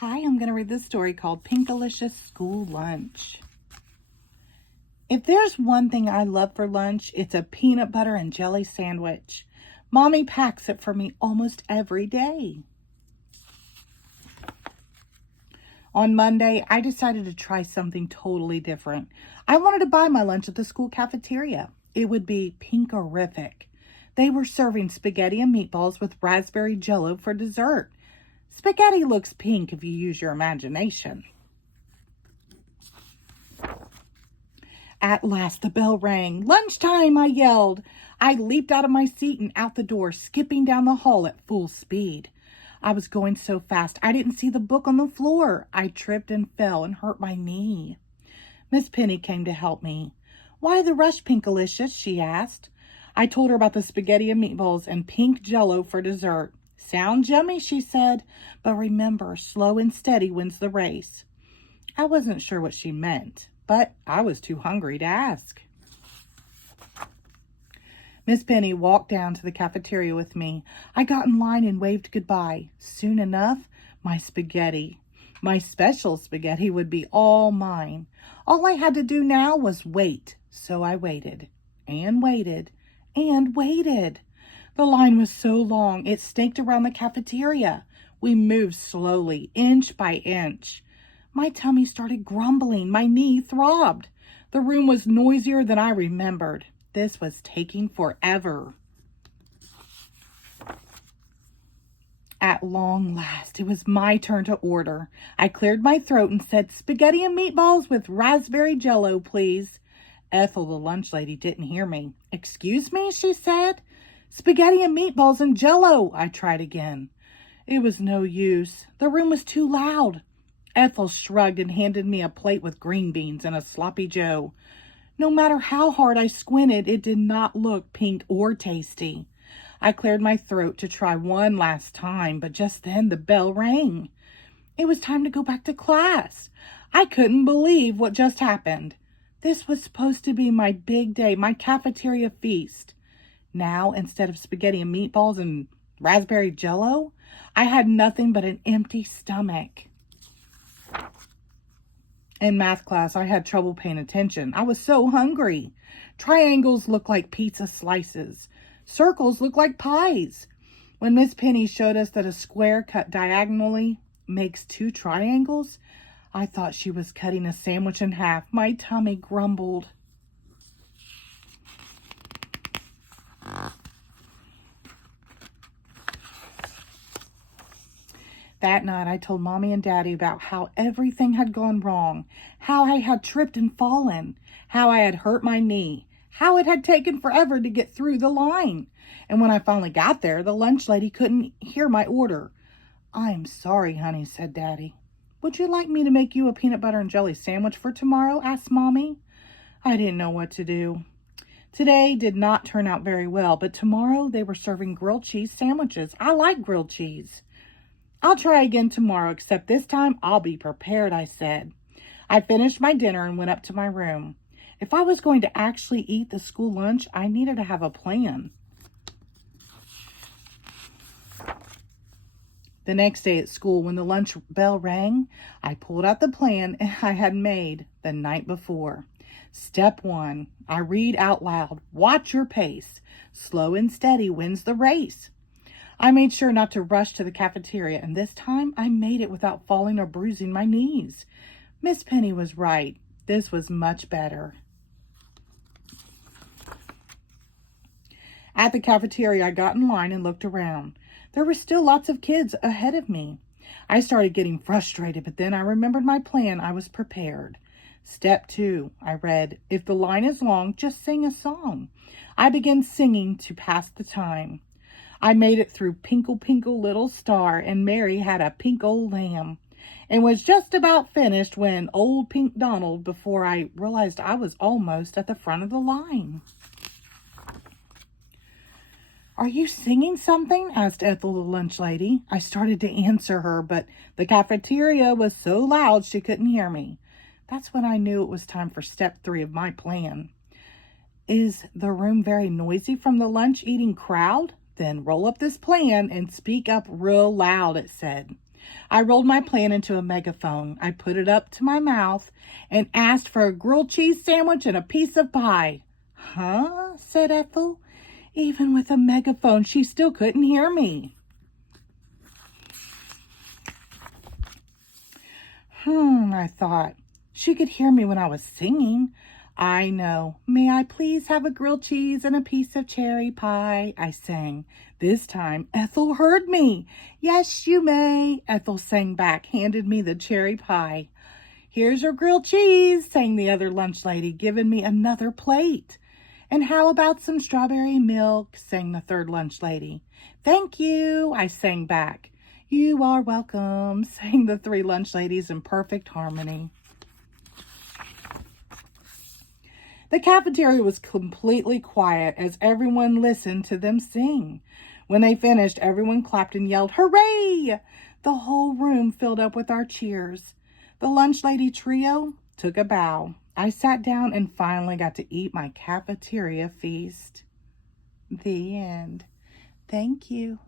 Hi, I'm going to read this story called Pinkalicious School Lunch. If there's one thing I love for lunch, it's a peanut butter and jelly sandwich. Mommy packs it for me almost every day. On Monday, I decided to try something totally different. I wanted to buy my lunch at the school cafeteria. It would be pinkerific. They were serving spaghetti and meatballs with raspberry jello for dessert. Spaghetti looks pink if you use your imagination. At last the bell rang. Lunchtime, I yelled. I leaped out of my seat and out the door, skipping down the hall at full speed. I was going so fast I didn't see the book on the floor. I tripped and fell and hurt my knee. Miss Penny came to help me. "Why the rush, Pinkalicious?" she asked. I told her about the spaghetti and meatballs and pink jello for dessert. "Sounds yummy," she said, "but remember, slow and steady wins the race." I wasn't sure what she meant, but I was too hungry to ask. Miss Penny walked down to the cafeteria with me. I got in line and waved goodbye. Soon enough, my special spaghetti would be all mine. All I had to do now was wait. So I waited and waited and waited. The line was so long, it snaked around the cafeteria. We moved slowly, inch by inch. My tummy started grumbling. My knee throbbed. The room was noisier than I remembered. This was taking forever. At long last, it was my turn to order. I cleared my throat and said, "Spaghetti and meatballs with raspberry jello, please." Ethel, the lunch lady, didn't hear me. "Excuse me," she said. "Spaghetti and meatballs and jello," I tried again. It was no use. The room was too loud. Ethel shrugged and handed me a plate with green beans and a sloppy joe. No matter how hard I squinted, it did not look pink or tasty. I cleared my throat to try one last time, but just then the bell rang. It was time to go back to class. I couldn't believe what just happened. This was supposed to be my big day, my cafeteria feast. Now, instead of spaghetti and meatballs and raspberry jello, I had nothing but an empty stomach. In math class, I had trouble paying attention. I was so hungry. Triangles look like pizza slices. Circles look like pies. When Miss Penny showed us that a square cut diagonally makes two triangles, I thought she was cutting a sandwich in half. My tummy grumbled. That night, I told Mommy and Daddy about how everything had gone wrong, how I had tripped and fallen, how I had hurt my knee, how it had taken forever to get through the line. And when I finally got there, the lunch lady couldn't hear my order. "I'm sorry, honey," said Daddy. "Would you like me to make you a peanut butter and jelly sandwich for tomorrow?" asked Mommy. I didn't know what to do. Today did not turn out very well, but tomorrow they were serving grilled cheese sandwiches. I like grilled cheese. "I'll try again tomorrow, except this time I'll be prepared," I said. I finished my dinner and went up to my room. If I was going to actually eat the school lunch, I needed to have a plan. The next day at school, when the lunch bell rang, I pulled out the plan I had made the night before. Step 1, I read out loud, "Watch your pace. Slow and steady wins the race." I made sure not to rush to the cafeteria, and this time I made it without falling or bruising my knees. Miss Penny was right. This was much better. At the cafeteria, I got in line and looked around. There were still lots of kids ahead of me. I started getting frustrated, but then I remembered my plan. I was prepared. Step 2, I read, "If the line is long, just sing a song." I began singing to pass the time. I made it through "Pinkle, Pinkle, Little Star," and "Mary Had a Pink Old Lamb," and was just about finished when old Pink Donald, before I realized I was almost at the front of the line. "Are you singing something?" asked Ethel, the lunch lady. I started to answer her, but the cafeteria was so loud she couldn't hear me. That's when I knew it was time for step 3 of my plan. "Is the room very noisy from the lunch eating crowd? Then roll up this plan and speak up real loud," it said. I rolled my plan into a megaphone. I put it up to my mouth and asked for a grilled cheese sandwich and a piece of pie. Huh? Said Ethel. Even with a megaphone, she still couldn't hear me. I thought. She could hear me when I was singing. I know. May I please have a grilled cheese and a piece of cherry pie? I sang. This time, Ethel heard me. Yes, you may, Ethel sang back, handed me the cherry pie. Here's your grilled cheese, sang the other lunch lady, giving me another plate. And how about some strawberry milk, sang the third lunch lady. Thank you, I sang back. You are welcome, sang the three lunch ladies in perfect harmony. The cafeteria was completely quiet as everyone listened to them sing. When they finished, everyone clapped and yelled, "Hooray!" The whole room filled up with our cheers. The lunch lady trio took a bow. I sat down and finally got to eat my cafeteria feast. The end. Thank you.